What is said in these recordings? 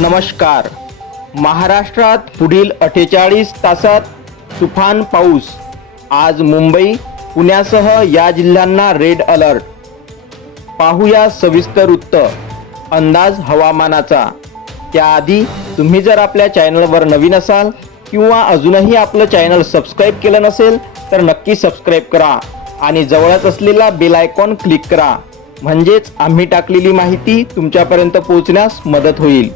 नमस्कार. महाराष्ट्रात पुढील अठ्ठेचाळीस तासात तुफान पाऊस. आज मुंबई पुण्यासह या जिल्ह्यांना रेड अलर्ट पाहूया सविस्तर वृत्त अंदाज हवामानाचा. त्याआधी तुम्ही जर आपल्या चॅनलवर नवीन असाल किंवा अजूनही आपलं चॅनल सबस्क्राईब केलं नसेल तर नक्की सबस्क्राईब करा आणि जवळच असलेला बेल आयकॉन क्लिक करा. म्हणजेच आम्ही टाकलेली माहिती तुमच्यापर्यंत पोहोचण्यास मदत होईल.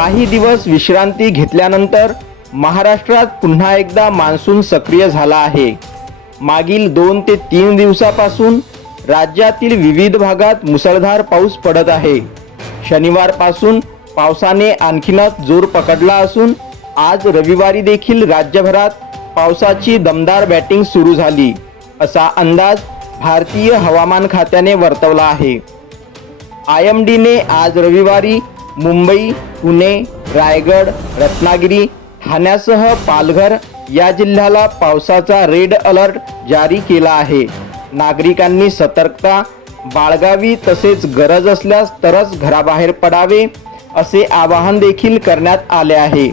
काही दिवस विश्रांती घेतल्यानंतर महाराष्ट्रात पुन्हा एकदा मान्सून सक्रिय झाला आहे. मागील दोन ते तीन दिवसापासून राज्यातील विविध भागात मुसळधार पाऊस पडत आहे. शनिवारपासून पावसाने आणखीनच जोर पकडला असून आज रविवारी देखील राज्यभरात पावसाची दमदार बॅटिंग सुरू झाली असा अंदाज भारतीय हवामान खात्याने वर्तवला आहे. आय एम डीने आज रविवारी मुंबई पुणे रायगड रत्नागिरी ठाण्यासह पालघर या जिल्ह्याला पावसाचा रेड अलर्ट जारी केला आहे. नागरिकांनी सतर्कता बाळगावी तसेच गरज असल्यास तरच घराबाहेर पडावे असे आवाहन देखील करण्यात आले आहे.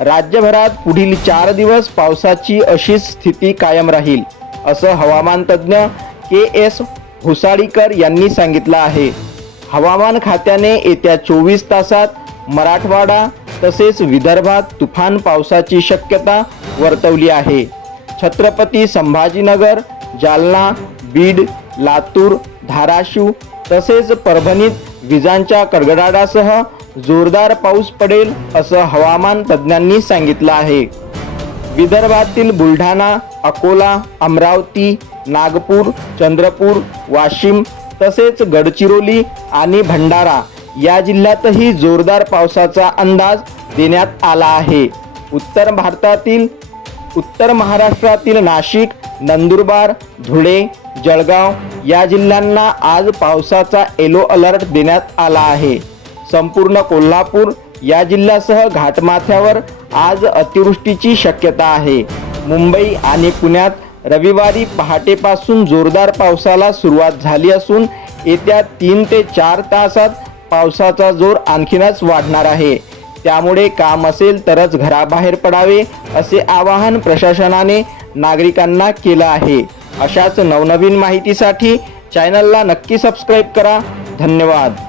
राज्यभरात पुढील चार दिवस पावसाची अशीच स्थिती कायम राहील असं हवामान तज्ज्ञ के एस हुसाळीकर यांनी सांगितलं आहे. हवामान खात्याने येत्या चोवीस तासात मराठवाडा तसेच विदर्भात तुफान पावसाची शक्यता वर्तवली आहे. छत्रपती संभाजीनगर जालना बीड लातूर धाराशिव तसेच परभणीत विजांच्या कडगडाटासह जोरदार पाऊस पडेल असं हवामान तज्ज्ञांनी सांगितलं आहे. विदर्भातील बुलढाणा अकोला अमरावती नागपूर चंद्रपूर वाशिम तसेच गडचिरोली आणि भंडारा या जिल्ह्यातही जोरदार पावसाचा अंदाज देण्यात आला आहे. उत्तर भारतातील उत्तर महाराष्ट्रातील नाशिक नंदुरबार धुळे जळगाव या जिल्ह्यांना आज पावसाचा येलो अलर्ट देण्यात आला आहे. संपूर्ण कोल्हापूर या जिल्ह्यासह घाटमाथ्यावर आज अतिवृष्टीची शक्यता आहे. मुंबई आणि पुण्यात रविवारी पहाटेपासून जोरदार पावसाला सुरुवात झाली असून येत्या तीन ते चार तासात पावसाचा जोर आणखीनच वाढणार आहे. त्यामुळे काम असेल तरच घराबाहेर पडावे असे आवाहन प्रशासनाने नागरिकांना केलं आहे. अशाच नवनवीन माहितीसाठी चॅनलला नक्की सबस्क्राईब करा. धन्यवाद.